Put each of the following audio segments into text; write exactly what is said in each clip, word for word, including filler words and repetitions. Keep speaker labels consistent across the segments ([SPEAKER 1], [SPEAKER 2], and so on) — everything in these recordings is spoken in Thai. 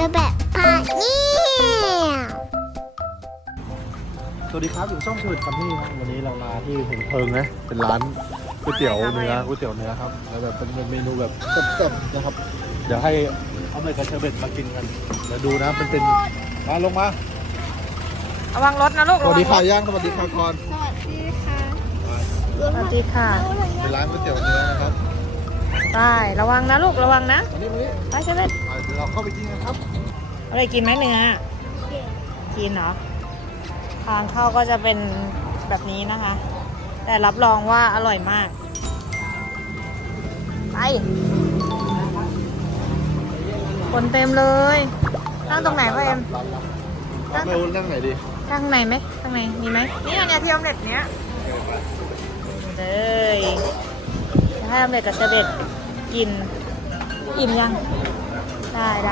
[SPEAKER 1] อแบบพาเนี่ย
[SPEAKER 2] สวัสดีครับอยู่ช่องเชิดคัมมี่ครับวันนี้เรามาที่ถึงเพิงนะเป็นร้านก๋วยเตี๋ยวเนื้อก๋วยเตี๋ยวเนื้อครับแล้วแบบเป็นเมนูแบบแซ่บๆนะครับเดี๋ยวให้เอาเลยกับเชอร์เบตมากินกันเดี๋ยวดูนะเป็นเป็นมาลงมา
[SPEAKER 3] ระวังรถนะลูก
[SPEAKER 2] สวัสดีค่ะย่างสวัสดีค่ะก่อน
[SPEAKER 1] สวัสดีค่ะ
[SPEAKER 3] สวัสดีค่ะ
[SPEAKER 2] เป็นร้านก๋วยเตี๋ยวเนื้อนะครับ
[SPEAKER 3] ไประวังนะลูกระวังนะ
[SPEAKER 2] วันนี้วันนี้
[SPEAKER 3] ไปเชฟเบ็ด
[SPEAKER 2] เดี๋ยวเราเข้าไปกินกันครับ
[SPEAKER 3] อะไรกินไหมเนื้อกินเนาะทางเข้าก็จะเป็นแบบนี้นะคะ แต่รับรองว่าอร่อยมากไปคนเต็มเลยนั่งตรงไหนพ่อเอ็ม
[SPEAKER 2] ร้านร้านร้านไม่รู้นั่งไหนดี
[SPEAKER 3] นั่งข้างในไหมข้างในมีไหมนี่อันเนี้ยที่ออมเล็ตเนี้ยเลยจะให้ออมเล็ตกับเชฟเบ็ดกินอิ่มยังได้ได้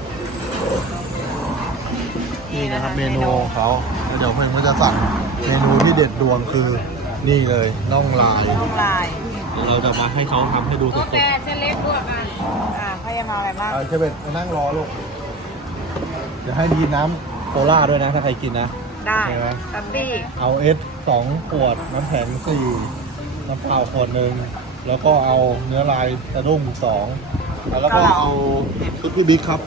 [SPEAKER 2] นี่นะครับเมนูของเขาเดี๋ยวเพิ่งก็จะสั่งเมนูที่เด็ดดวงคือนี่เลยน่องลาย
[SPEAKER 3] ลูกลาย
[SPEAKER 2] เดี๋ยวเราจะมาให้เขาทำให้ดูสดๆ
[SPEAKER 3] แต่เส้นเล็กด้วยกันอ่าพ่อเอ็มเอาอะไรบ้าง
[SPEAKER 2] เชฟเบ็ดมานั่งรอลูก เดี๋ยวให้ดีน้ำโคล่าด้วยนะ ถ้าใครกินนะ
[SPEAKER 3] ได้
[SPEAKER 2] ใช่ไหม
[SPEAKER 3] ตับบี้
[SPEAKER 2] เอาเอสสองขวด น้ำแข็งสี่น้ำเปล่าขวดหนึ่งแล้วก็เอาเนื้อลายกระด้งสองแล้วก็เอาซุปพี่บิ๊กครับ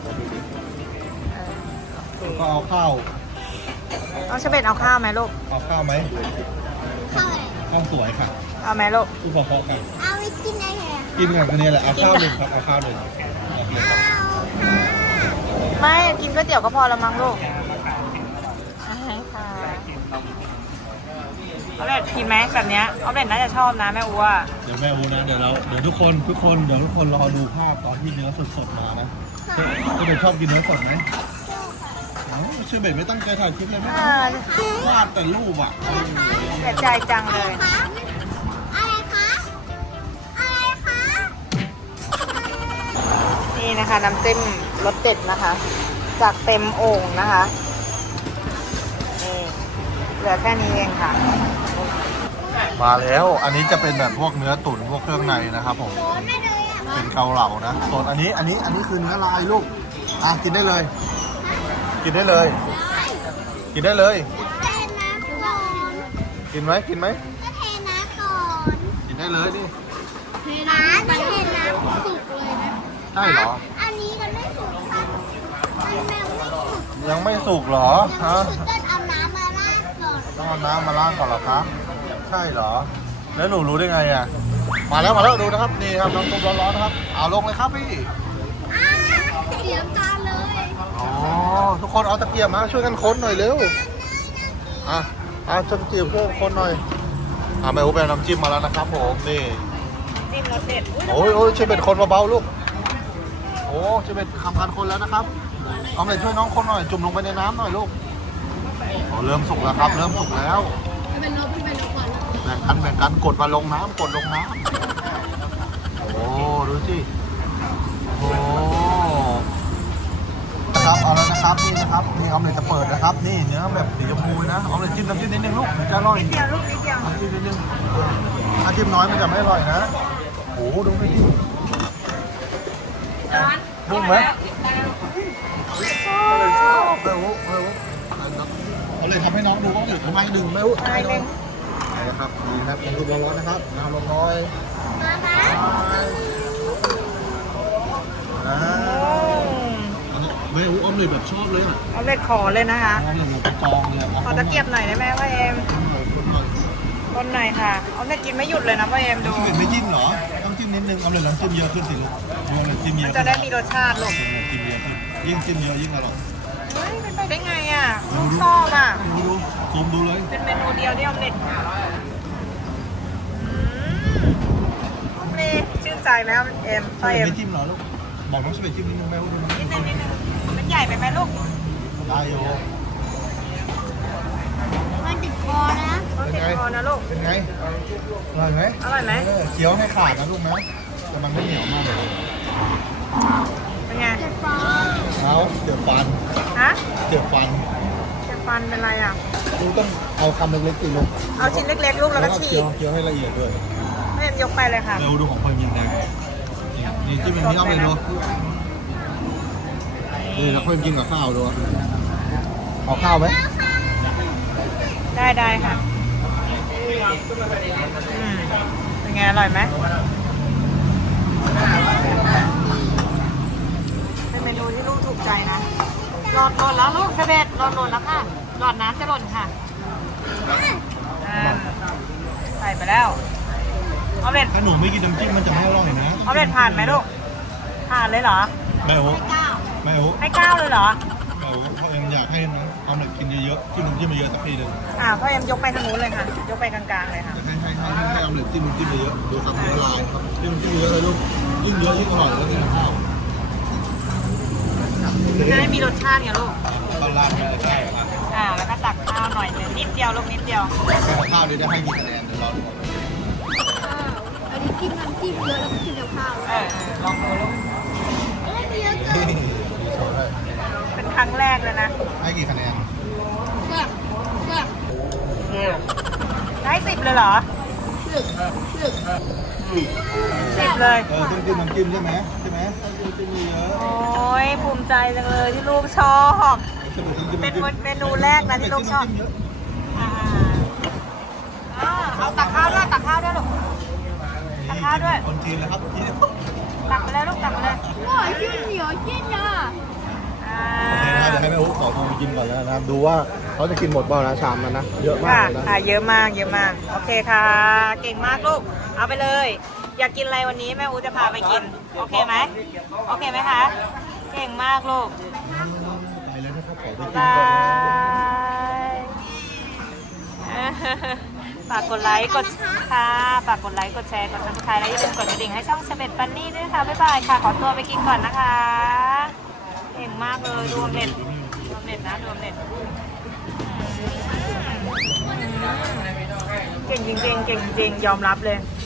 [SPEAKER 3] เออ
[SPEAKER 2] แล้วก็เอาข้าว
[SPEAKER 3] เอาเชฟเบ็ดเอาข้าวไหมลูก
[SPEAKER 2] เอาข้าวไหม
[SPEAKER 1] เข้าเลย
[SPEAKER 2] ข้าวสวยค่ะ
[SPEAKER 3] เอาไหมลูก
[SPEAKER 2] ผู้ปกครองค่ะ
[SPEAKER 1] เอาไปกินอะไรเหรอ
[SPEAKER 2] กินกันกันนี้แหละ เอาข้าวหนึ่งครับ เอาข้าวหนึ่ง
[SPEAKER 1] เอาค่ะ
[SPEAKER 3] ไม่กินก๋วยเตี๋ยวก็พอละมั้งลูกอ่าให้ค่ะเอาเล็ดกินไหมแบบเนี้ยเอาเล็ดน่าจะชอบนะแม่อัว
[SPEAKER 2] เดี๋ยวแม่อูนะ เดี๋ยวเรา เดี๋ยวทุกคน ทุกคน เดี๋ยวทุกคนรอดูภาพตอนที่เนื้อสดๆมานะทุกคนชอบกินเนื้อสดไหมเอ้าเชอร์เบตไม่ตั้งใจถ่ายคลิปเลยไม่
[SPEAKER 3] อ่า
[SPEAKER 2] ต้องวาดแต่รูปอ่ะ
[SPEAKER 3] เสียใจจังเลย
[SPEAKER 1] คะอะไรคะอะไรคะ
[SPEAKER 3] นี่นะคะน้ำจิ้มรสเด็ดนะคะ จากเต็มโอ่งนะคะนี่เหลือแค่นี้เองค่ะ
[SPEAKER 2] มาแล้ว อันนี้จะเป็นแบบพวกเนื้อตุ๋นพวกเครื่องในนะครับผม
[SPEAKER 1] โดนไม่เลยอ่ะ
[SPEAKER 2] เป็นเกาเหลานะ ส่วนอันนี้ อันนี้ อันนี้คือเนื้อลายลูก อ่ะ กินได้เลย กินได้เลย กินได้เลย
[SPEAKER 1] เทน้ำก่อน
[SPEAKER 2] กินไหมกินไหม
[SPEAKER 1] ก็เทน้ำก่อน
[SPEAKER 2] กินได้เลยนี่
[SPEAKER 1] เทน้ำมันเทน้ำสุกเลยนะ
[SPEAKER 2] ใช่เหรอ
[SPEAKER 1] อันนี้มันไม่สุกค่ะมันยังไม่สุก
[SPEAKER 2] ยังไม่สุกเหรอ ฮะ
[SPEAKER 1] สุกก็เอาน้ำมาราดก่อน
[SPEAKER 2] ต้องเอาน้ำมาล้างก่อนเหรอครับ ใช่เหรอ แล้วหนูรู้ได้ไงอ่ะ มาแล้วมาแล้วดูนะครับ นี่ครับน้ำต้มร้อนๆนะครับ เอาลงเลยครับพี่
[SPEAKER 1] อ้าเสียงจานเลย
[SPEAKER 2] อ๋อ ทุกคนเอาตะเกียบมาช่วยกันค้นหน่อยเร็ว อ่ะอ่ะช่วยตะเกียบช่วยกันค้นหน่อย อ่ะแม่อุ๊บไปเอาน้ำจิ้มมาแล้วนะครับผมนี่
[SPEAKER 3] จิ้มรสเด็ดอุ๊ย
[SPEAKER 2] โอ้ยโอ้ยช่วยเป็นคนเบาๆลูก โอ้ช่วยเป็นทำการคนแล้วนะครับเอาเลยช่วยน้องคนหน่อย จุ่มลงไปในน้ำหน่อยลูกโอ้เริ่มสุกแล้วครับ เริ่มสุกแล้วเป็นลบเป็นลบก่อนแบ่งกันแบ่งกันกดมาลงน้ำกดลงน้ำโอ้ดูสิโอ้นะครับเอาแล้วนะครับนี่นะครับนี่ออมเล็ตจะเปิดนะครับ นี่เนื้อแบบสีชมพูนะออมเล็ตจิ้มน้ำจิ้มนิดนึงลูกมันจะอร่อย
[SPEAKER 3] เดียวลูกนิดเดียว
[SPEAKER 2] น้ำจิ้มนิดนึงถ้าจิ้มน้อยมันจะไม่อร่อยนะโอ้ดูไม่ดินุ่มไหมเอาเลยชอบเลยวุ้เออวุ้เอาเลยทำให้น้องดูว่าหรือทำไมดึงไม่วุ้
[SPEAKER 3] อะไรหนึ่ง
[SPEAKER 2] นะครับนี่ครับน้ำซุปร้อนๆนะครับน้ำลงน้อย
[SPEAKER 1] มามา
[SPEAKER 2] อ่าไม่วุ้อมเลยแบบชอบเลยอ่ะ
[SPEAKER 3] เอาเล็ดขอเลยนะคะ
[SPEAKER 2] อมเลยแบบกองเลย
[SPEAKER 3] ขอตะเกียบหน่อยได้ไหมพ่อเอ็มคนหน่อยค่ะเอาเล็ดกินไม่หยุดเลยนะพ่อเอ็มดู
[SPEAKER 2] ไม่จิ้มเหรอต้องจิ้มนิดนึงอมเลยลองจิ้มเยอะขึ้นสิลูกอมเลยจิ้มเย
[SPEAKER 3] มัน
[SPEAKER 2] อะ
[SPEAKER 3] จะได้มีรสชาติลูก
[SPEAKER 2] จิ้มเยอะขึ้นยิ่งจิ้มเยอะยิ่งอร่อย
[SPEAKER 3] เฮ้ยเป็นไปได้ไงอ่ะลูกชอบอ่ะ
[SPEAKER 2] ดูดูซูมดูเลย
[SPEAKER 3] เป็นเมนูเดียวที่ออมเล็ตอืมออมเล็ตชื่นใจไหมครับเอ็มพ่อเอ็ม
[SPEAKER 2] ไม่จิ้มเหรอลูกบอกน้องช่วยจิ้มนิดนึงไหมว่าดูน้อง
[SPEAKER 3] นิดนึงนิดนึงมันใหญ่ไปไหมลูก
[SPEAKER 2] ได้อยู่
[SPEAKER 1] มันติดคอนะ
[SPEAKER 3] ต้องติดคอนะลูก
[SPEAKER 2] เป็นไงอร่อยไหม
[SPEAKER 3] อร่อยไหม
[SPEAKER 2] เออเคี้ยวให้ขาดนะลูกนะแต่มันไม่เหนียวมากเลย
[SPEAKER 3] เป็นไง
[SPEAKER 1] เจ็บคอ
[SPEAKER 2] เอาเสียบฟัน
[SPEAKER 3] ฮะ
[SPEAKER 2] เสียบฟัน
[SPEAKER 3] จะฟันเป็นไรอ่ะ
[SPEAKER 2] ลูกต้องเอาคำเล็กๆสิลูก
[SPEAKER 3] เอาชิ้นเล็กๆลูกแล้วก็ฉี
[SPEAKER 2] เคี้ย
[SPEAKER 3] ก
[SPEAKER 2] วเคี้ยวให้ละเอียดด้วย
[SPEAKER 3] พ่อเอ็มยกไปเลยค่ะ
[SPEAKER 2] เร็วดูของเพิ่มยิงแดงนี่จิ้มอย่างนี้เอาไปดู
[SPEAKER 3] นี่
[SPEAKER 2] นี่เราค่อยกินกับข้าวดูเอาข้าวไหม
[SPEAKER 3] ได้ได้ค่ะอืมเป็นไงอร่อยไหมเป็นเมนูที่ลูกถูกใจนะหลอดหล่นแล้วลูกเสบ็ดหลอดหล่นแล้วค่ะหลอดน้ำจะหล่นค่ะอ่าใส่ไปแล้วออมเล็ต
[SPEAKER 2] ถ้าหนูไม่กินน้ำจิ้มมันจะไม่อร่อยนะ
[SPEAKER 3] ออมเล็ตผ่านไหมลูกผ่านเลยเหรอ
[SPEAKER 2] แม่โอ๊แม่โอ๊
[SPEAKER 3] ให้เก้าเลยเหรอ
[SPEAKER 2] แม่โอ๊เขายังอยากให้น้องเอาหนักกินเยอะๆจิ้มน้ำจิ้มเยอะๆสักทีหนึ่ง
[SPEAKER 3] อ่าพ่อเอ็มยกไปทางนู้นเลยค่ะ ยกไปกลางๆเลยค่ะ
[SPEAKER 2] ให้ให้ให้ให้ให้เอาหนักจิ้มน้ำจิ้มเยอะๆดูครับละลายครับจิ้มน้ำจิ้มเยอะเลยลูกยิ่งเยอะยิ่งอร่อยแล้วกินกับข้าว
[SPEAKER 3] จะได้มีรสชาติไงลูก
[SPEAKER 2] ตอนร้านไม่ได้
[SPEAKER 3] อ่า แล้วก็ตักข้าวหน่อยนึงนิดเดียวลูกนิดเดียว
[SPEAKER 2] ข้าวนี้ได้ให้กี่คะแนนเดี๋ยวรอดู
[SPEAKER 1] อันนี้กินน้ำจิ้มเยอะแล้วก็กินกับข้าว
[SPEAKER 3] เออลองดูลูก
[SPEAKER 1] เอ้ยเยอะเกิน
[SPEAKER 3] เป็นครั้งแรกเลยนะ
[SPEAKER 2] ให้กี่คะแนน
[SPEAKER 1] แบบแบบ
[SPEAKER 3] ได้สิบเลยเหรอ
[SPEAKER 1] สึกสึก
[SPEAKER 3] สิบเลย
[SPEAKER 2] เออต้องจิ้มน้ำจิ้มใช่ไหมใช่ไหมต้องจิ้มเยอะ
[SPEAKER 3] โอ้ยภูมิใจจังเลยที่ลูกชอบ เป็นเมนูแรกนะที่ลูกชอบ อ่าอ่าเอาตักข้าวด้วยตักข้าวด้วยลูก ตักข้าวด้วย
[SPEAKER 2] คนจีนนะครับจีน
[SPEAKER 3] ตักไปเลยลูกตักไปเลย
[SPEAKER 1] ว้าวชิ้นเหนียวชิ้นอ่ะ
[SPEAKER 3] อ่า
[SPEAKER 2] โอเคนะเดี๋ยวให้แม่อุ๊ขอทองไปกินก่อนแล้วนะครับ ดูว่าเขาจะกินหมดเปล่านะชามมันนะ เยอะมาก
[SPEAKER 3] ค่ะ
[SPEAKER 2] เลยนะ
[SPEAKER 3] ค่ะเยอะมากเยอะมาก โอเคค่ะ เก่งมากลูก เอาไปเลย อยากกินอะไรวันนี้แม่อูจะพาไปกิน โอเคไหมโอเคไหมคะ เก่งมากลูก
[SPEAKER 2] ไปเลยนะครับขอไปกิน
[SPEAKER 3] บา
[SPEAKER 2] ก่อน
[SPEAKER 3] ยฝากกดไลค์กดค่ะฝากกดไลค์กดแชร์กดซับสไครต์และอย่าลืมกดกระดิ่งให้ช่องเชเบตฟันนี่ด้วยค่ะบ๊ายบายค่ะ ขอตัวไปกินก่อนนะคะ เก่งมากเลยดูอมเล็ดดูอมเล็ดนะดูอมเล็ดอืมเก่งจริงๆเก่งจริงๆยอมรับเลย